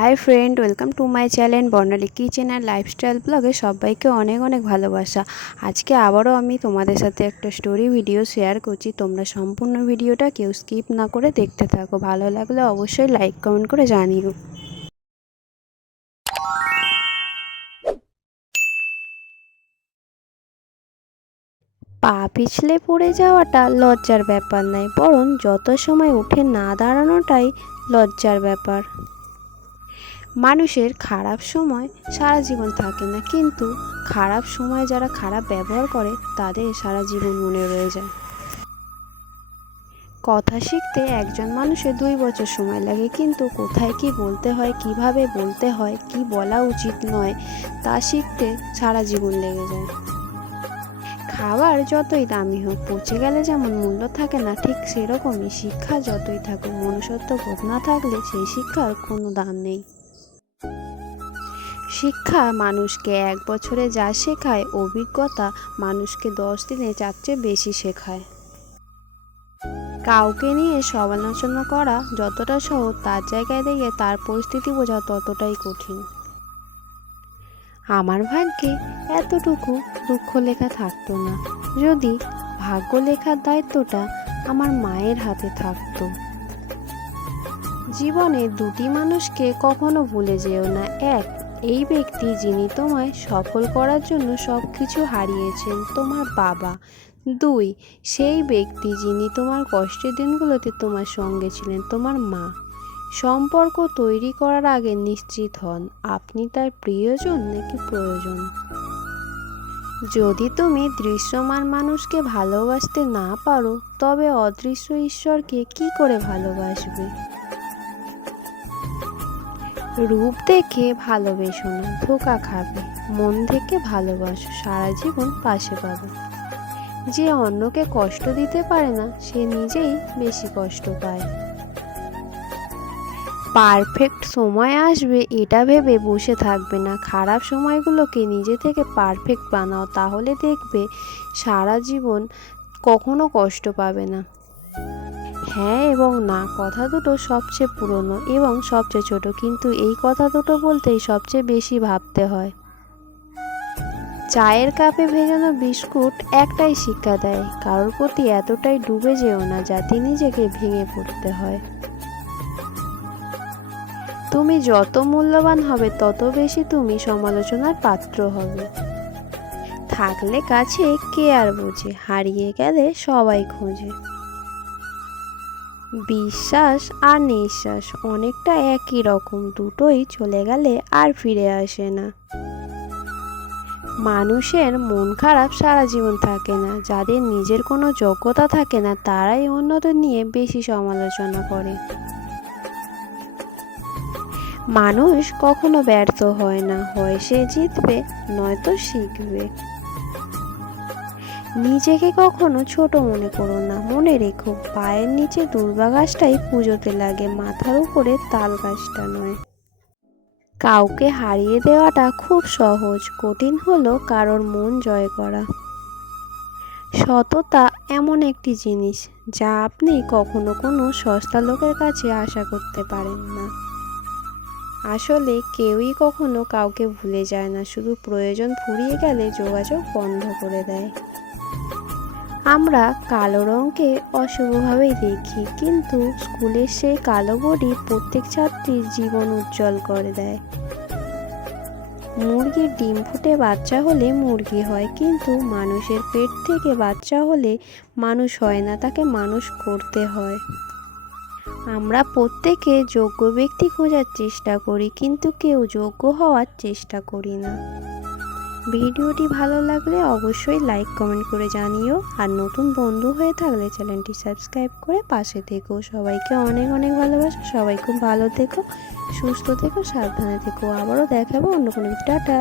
Hi friend, welcome to my channel Barnali kitchen R lifestyle ব্লগে সবাইকে অনেক অনেক ভালোবাসা। আজকে আবারও আমি তোমাদের সাথে একটা স্টোরি ভিডিও শেয়ার করছি। তোমরা সম্পূর্ণ ভিডিওটা কেউ স্কিপ না করে দেখতে থাকো। ভালো লাগলে অবশ্যই লাইক, কমেন্ট করে জানিও। পা পিছলে পড়ে যাওয়াটা লজ্জার ব্যাপার নয়, বরং যত সময় উঠে না দাঁড়ানোটাই লজ্জার ব্যাপার। মানুষের খারাপ সময় সারা জীবন থাকে না, কিন্তু খারাপ সময় যারা খারাপ ব্যবহার করে, তাদের সারা জীবন মনে রয়ে যায়। কথা শিখতে একজন মানুষের দুই বছর সময় লাগে, কিন্তু কোথায় কি বলতে হয়, কীভাবে বলতে হয়, কি বলা উচিত নয়, তা শিখতে সারা জীবন লেগে যায়। খাবার যতই দামি হোক, পচে গেলে যেমন মূল্য থাকে না, ঠিক সেরকমই শিক্ষা যতই থাকুক, মনুষ্যত্ব বোধ না থাকলে সেই শিক্ষার কোনো দাম নেই। শিক্ষা মানুষকে এক বছরে যা শেখায়, অভিজ্ঞতা মানুষকে দশ দিনে যার চেয়ে বেশি শেখায়। কাউকে নিয়ে সমালোচনা করা যতটা সহজ, তার জায়গায় দেখে তার পরিস্থিতি বোঝা ততটাই কঠিন। আমার ভাগ্যে এতটুকু দুঃখ লেখা থাকতো না। যদি ভাগ্য লেখার দায়িত্বটা আমার মায়ের হাতে থাকতো। জীবনে দুটি মানুষকে কখনো ভুলে যেও না। এক এই ব্যক্তি যিনি তোমায় সফল করার জন্য সব কিছু হারিয়েছেন তোমার বাবা। দুই, সেই ব্যক্তি যিনি তোমার কষ্টের দিনগুলোতে তোমার সঙ্গে ছিলেন, তোমার মা। সম্পর্ক তৈরি করার আগে নিশ্চিত হন, আপনি তার প্রিয়জন নাকি প্রয়োজন? যদি তুমি দৃশ্যমান মানুষকে ভালোবাসতে না পারো, তবে অদৃশ্য ঈশ্বরকে কি করে ভালোবাসবে? রূপ দেখে ভালোবেসো না, ধোকা খাবে। মন থেকে ভালোবাসো সারা জীবন পাশে পাবে। যে অন্যকে কষ্ট দিতে পারে না, সে নিজেই বেশি কষ্ট পায়। পারফেক্ট সময় আসবে, এটা ভেবে বসে থাকবে না। খারাপ সময়গুলোকে নিজে থেকে পারফেক্ট বানাও, তাহলে দেখবে সারা জীবন কখনো কষ্ট পাবে না। হ্যাঁ এবং না, কথা দুটো সবচেয়ে পুরনো এবং সবচেয়ে ছোট। কিন্তু এই কথা দুটো বলতেই সবচেয়ে বেশি ভাবতে হয়। চায়ের কাপে ভেজানো বিস্কুট একটাই শিক্ষা দেয়, কারোর প্রতি এতটাই ডুবে যেও না যাতে নিজেকে ভেঙে পড়তে হয়। তুমি যত মূল্যবান হবে, তত বেশি তুমি সমালোচনার পাত্র হবে। থাকলে কাছে কে আর বোঝে, হারিয়ে গেলে সবাই খোঁজে। বিশ্বাস আর নিঃশ্বাস অনেকটা একই রকম, দুটোই চলে গেলে আর ফিরে আসে না। মানুষের মন খারাপ সারা জীবন থাকে না, যাদের নিজের কোনো যোগ্যতা থাকে না, তারাই অন্যদের নিয়ে বেশি সমালোচনা করে। মানুষ কখনো ব্যর্থ হয় না, হয় সে জিতবে, নয়তো শিখবে। নিজেকে কখনো ছোট মনে করো না। মনে রেখো, পায়ের নিচে দুর্বা গাছটাই পুজোতে লাগে, মাথার উপরে তাল গাছটা নয়। কাউকে হারিয়ে দেওয়াটা খুব সহজ, কঠিন হলো কারোর মন জয় করা। সততা এমন একটি জিনিস, যা আপনি কখনো কোনো সস্তা লোকের কাছে আশা করতে পারেন না। আসলে কেউই কখনো কাউকে ভুলে যায় না, শুধু প্রয়োজন ফুরিয়ে গেলে যোগাযোগ বন্ধ করে দেয়। আমরা কালো রঙকে অশুভভাবেই দেখি, কিন্তু স্কুলের সেই কালো বডি প্রত্যেক ছাত্রীর জীবন উজ্জ্বল করে দেয়। মুরগির ডিম ফুটে বাচ্চা হলে মুরগি হয়, কিন্তু মানুষের পেট থেকে বাচ্চা হলে মানুষ হয় না, তাকে মানুষ করতে হয়। আমরা প্রত্যেকে যোগ্য ব্যক্তি খোঁজার চেষ্টা করি, কিন্তু কেউ যোগ্য হওয়ার চেষ্টা করি না। ভিডিওটি ভালো লাগলে অবশ্যই লাইক কমেন্ট করে জানিও। আর নতুন বন্ধু হয়ে থাকলে চ্যানেলটি সাবস্ক্রাইব করে পাশে থেকো। সবাইকে অনেক অনেক ভালোবাসো। সবাই খুব ভালো থেকো, সুস্থ থেকো, সাবধানে থেকো। আবারও দেখাবো অন্য কোনো টাটা!